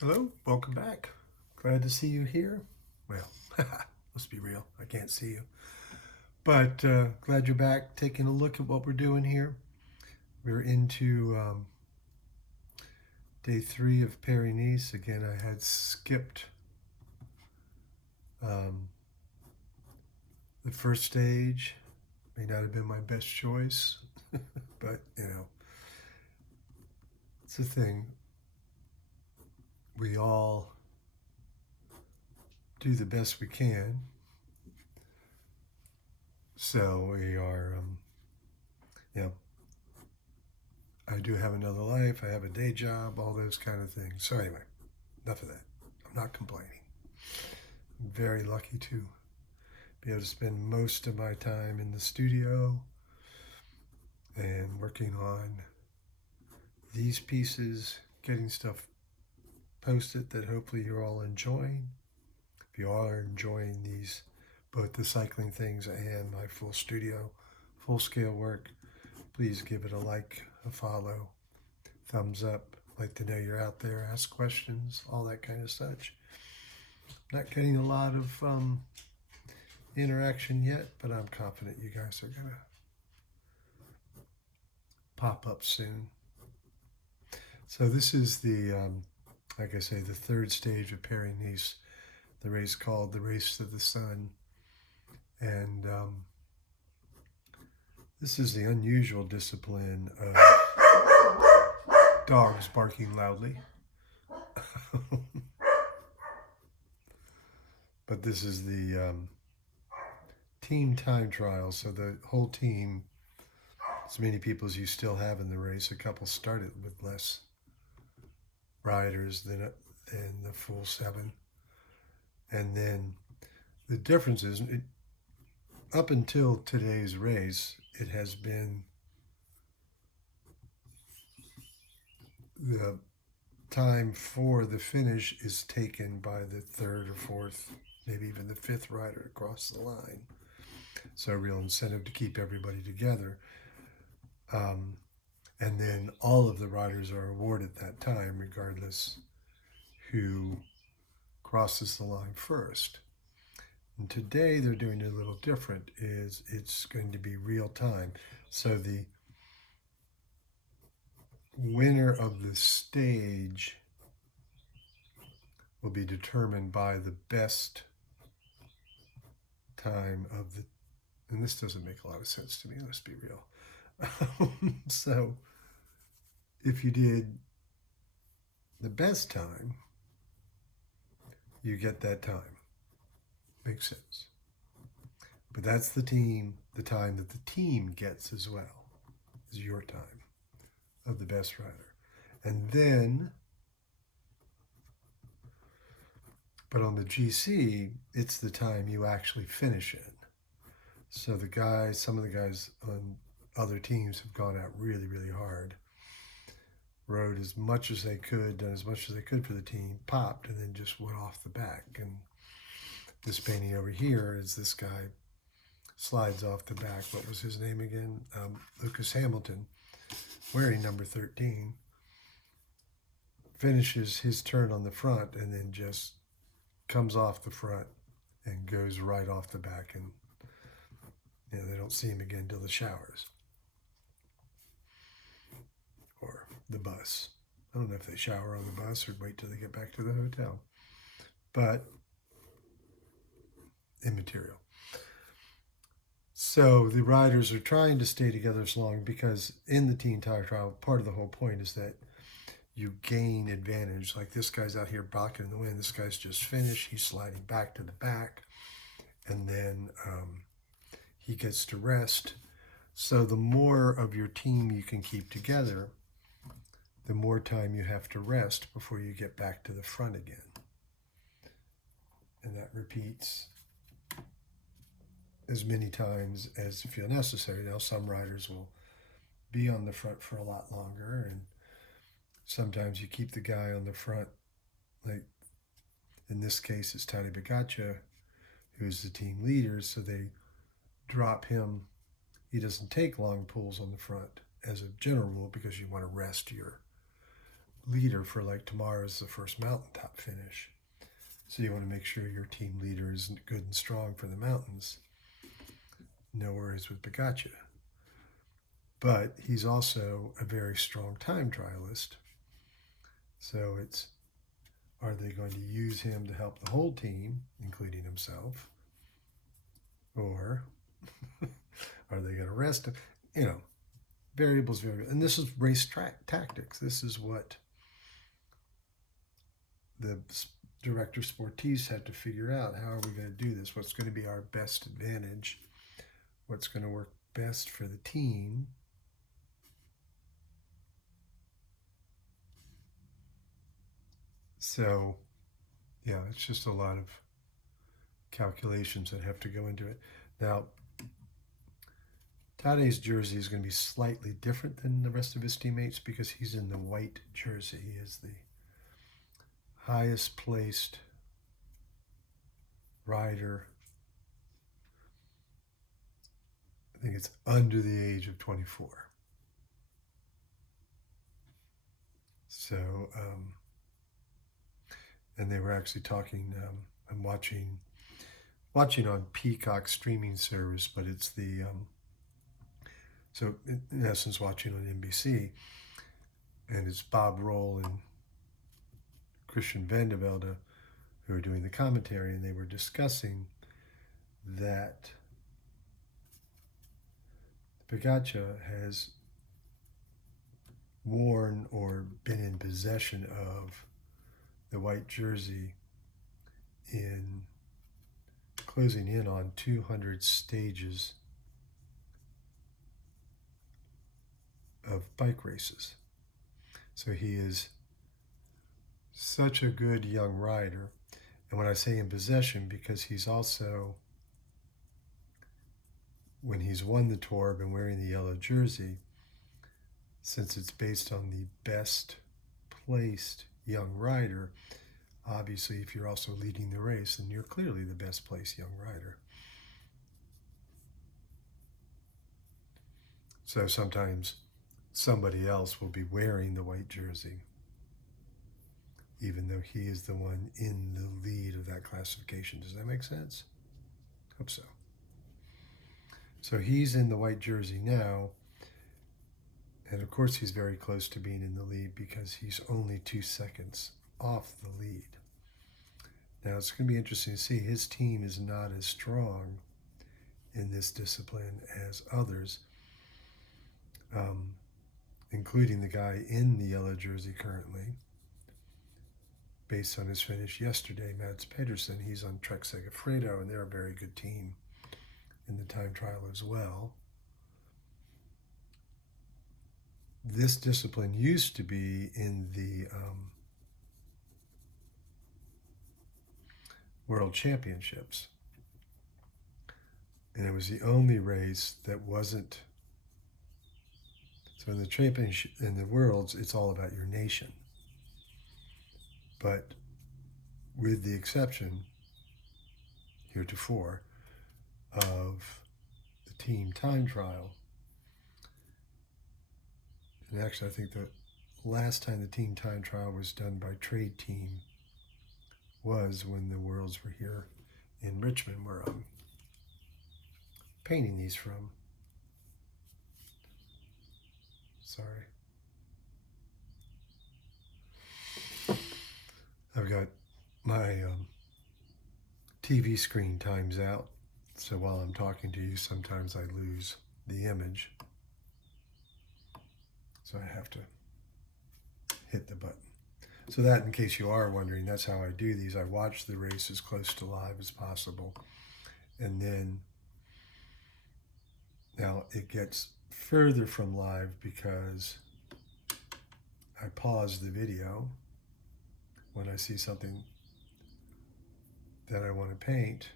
Hello, welcome back. Glad to see you here. Well, let's be real, I can't see you. But glad you're back taking a look at what we're doing here. We're into day 3 of Paris-Nice. Again, I had skipped um, the first stage. May not have been my best choice, but it's a thing. We all do the best we can. So we are, you know, I do have another life. I have a day job, all those kind of things. So anyway, enough of that. I'm not complaining. I'm very lucky to be able to spend most of my time in the studio and working on these pieces, getting stuff posted that hopefully you're all enjoying. If you are enjoying these, both the cycling things and my full studio, full scale work, please give it a like, a follow, thumbs up. Like to know you're out there, ask questions, all that kind of such. Not getting a lot of interaction yet, but I'm confident you guys are gonna pop up soon. So this is the, like I say, the third stage of Paris-Nice, the race called the Race to the Sun, and this is the unusual discipline of dogs barking loudly. But this is the team time trial, so the whole team, as many people as you still have in the race, a couple started with less riders than the full 7. And then the difference is, up until today's race, it has been the time for the finish is taken by the 3rd or 4th, maybe even the 5th rider across the line. So a real incentive to keep everybody together. And then all of the riders are awarded that time, regardless who crosses the line first. And today they're doing it a little different. It's going to be real time. So the winner of the stage will be determined by the best time of the, and this doesn't make a lot of sense to me, let's be real. So if you did the best time, you get that time. Makes sense. But that's the time that the team gets as well, is your time of the best rider. And then, but on the GC, it's the time you actually finish in. So some of the guys on other teams have gone out really, really hard, rode as much as they could, done as much as they could for the team, popped, and then just went off the back. And this painting over here is this guy slides off the back. What was his name again? Lucas Hamilton, wearing number 13, finishes his turn on the front and then just comes off the front and goes right off the back, and they don't see him again till the showers or the bus. I don't know if they shower on the bus or wait till they get back to the hotel, but immaterial. So the riders are trying to stay together as long, because in the teen tire trial, part of the whole point is that you gain advantage. Like this guy's out here blocking in the wind. This guy's just finished. He's sliding back to the back, and then he gets to rest. So the more of your team you can keep together, the more time you have to rest before you get back to the front again. And that repeats as many times as feel necessary. Now, some riders will be on the front for a lot longer, and sometimes you keep the guy on the front, like in this case it's Tadej Pogačar, who's the team leader, so they drop him. He doesn't take long pulls on the front as a general rule, because you want to rest your leader for like tomorrow's the first mountaintop finish. So you want to make sure your team leader is good and strong for the mountains. No worries with Pikachu. But he's also a very strong time trialist. So it's, are they going to use him to help the whole team, including himself? Or are they going to rest him? You know, variables. And this is race track tactics. This is what the director sportifs had to figure out. How are we going to do this? What's going to be our best advantage? What's going to work best for the team? So, yeah, it's just a lot of calculations that have to go into it. Now, Tade's jersey is going to be slightly different than the rest of his teammates because he's in the white jersey. He is the highest placed rider. I think it's under the age of 24. So, and they were actually talking, I'm watching on Peacock streaming service, but it's the, so in essence watching on NBC, and it's Bob Roll and Christian Vandevelde who are doing the commentary, and they were discussing that Pikachu has worn or been in possession of the white jersey in closing in on 200 stages of bike races. So he is such a good young rider. And when I say in possession, because he's also, when he's won the tour, been wearing the yellow jersey, since it's based on the best placed young rider, obviously if you're also leading the race, then you're clearly the best placed young rider. So sometimes somebody else will be wearing the white jersey, even though he is the one in the lead of that classification. Does that make sense? Hope so. So he's in the white jersey now, and of course he's very close to being in the lead because he's only 2 seconds off the lead. Now it's going to be interesting to see. His team is not as strong in this discipline as others, including the guy in the yellow jersey currently, based on his finish yesterday, Mads Pedersen. He's on Trek Segafredo, and they're a very good team in the time trial as well. This discipline used to be in the World Championships, and it was the only race that wasn't. So in the championship, in the Worlds, it's all about your nation. But with the exception, heretofore, of the team time trial, and actually I think the last time the team time trial was done by trade team was when the Worlds were here in Richmond, where I'm painting these from. Sorry. I've got my TV screen times out, so while I'm talking to you, sometimes I lose the image. So I have to hit the button. So that, in case you are wondering, that's how I do these. I watch the race as close to live as possible. And then, now it gets further from live because I pause the video when I see something that I want to paint,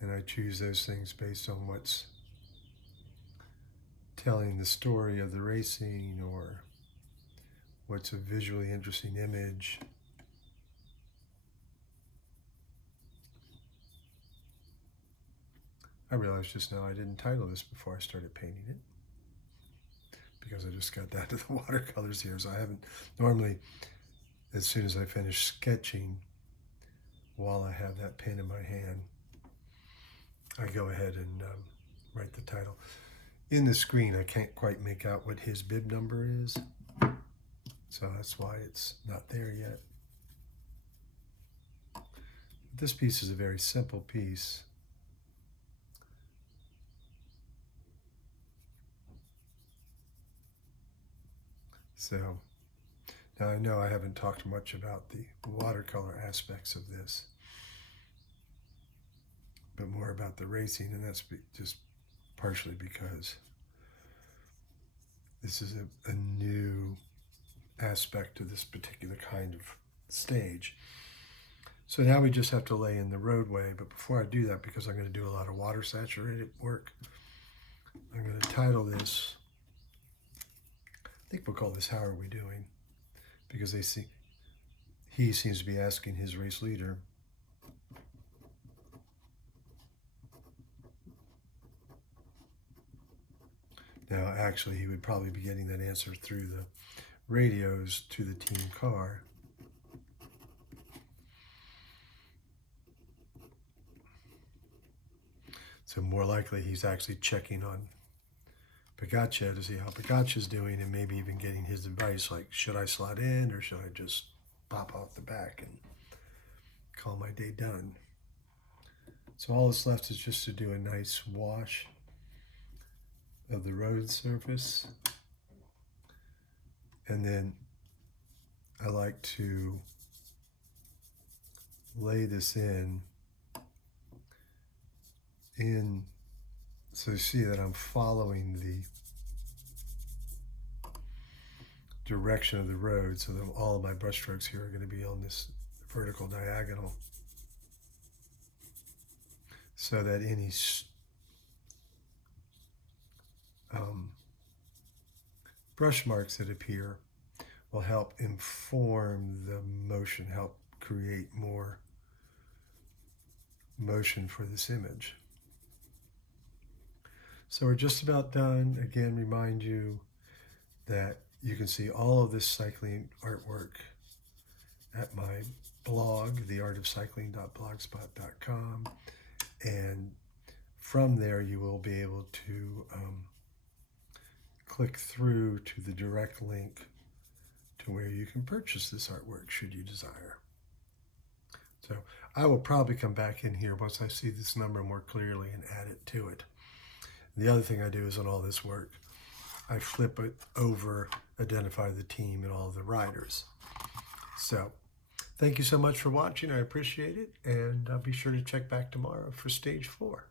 and I choose those things based on what's telling the story of the racing or what's a visually interesting image. I realized just now I didn't title this before I started painting it, because I just got down to the watercolors here. So I haven't normally, as soon as I finish sketching, while I have that pen in my hand, I go ahead and write the title. In the screen, I can't quite make out what his bib number is, so that's why it's not there yet. This piece is a very simple piece. So now I know I haven't talked much about the watercolor aspects of this, but more about the racing, and that's just partially because this is a new aspect of this particular kind of stage. So now we just have to lay in the roadway, but before I do that, because I'm going to do a lot of water saturated work, I'm going to title this, I think we'll call this "How Are We Doing?" because he seems to be asking his race leader, now actually he would probably be getting that answer through the radios to the team car. So more likely he's actually checking on Pagacha to see how Pagacha's doing, and maybe even getting his advice, like, should I slot in or should I just pop off the back and call my day done? So all that's left is just to do a nice wash of the road surface, and then I like to lay this in so you see that I'm following the direction of the road, so that all of my brush strokes here are going to be on this vertical diagonal, so that any brush marks that appear will help inform the motion, help create more motion for this image. So we're just about done. Again, remind you that you can see all of this cycling artwork at my blog, theartofcycling.blogspot.com, and from there you will be able to click through to the direct link to where you can purchase this artwork should you desire. So I will probably come back in here once I see this number more clearly and add it to it. The other thing I do is on all this work, I flip it over, identify the team and all the riders. So thank you so much for watching. I appreciate it. And be sure to check back tomorrow for stage 4.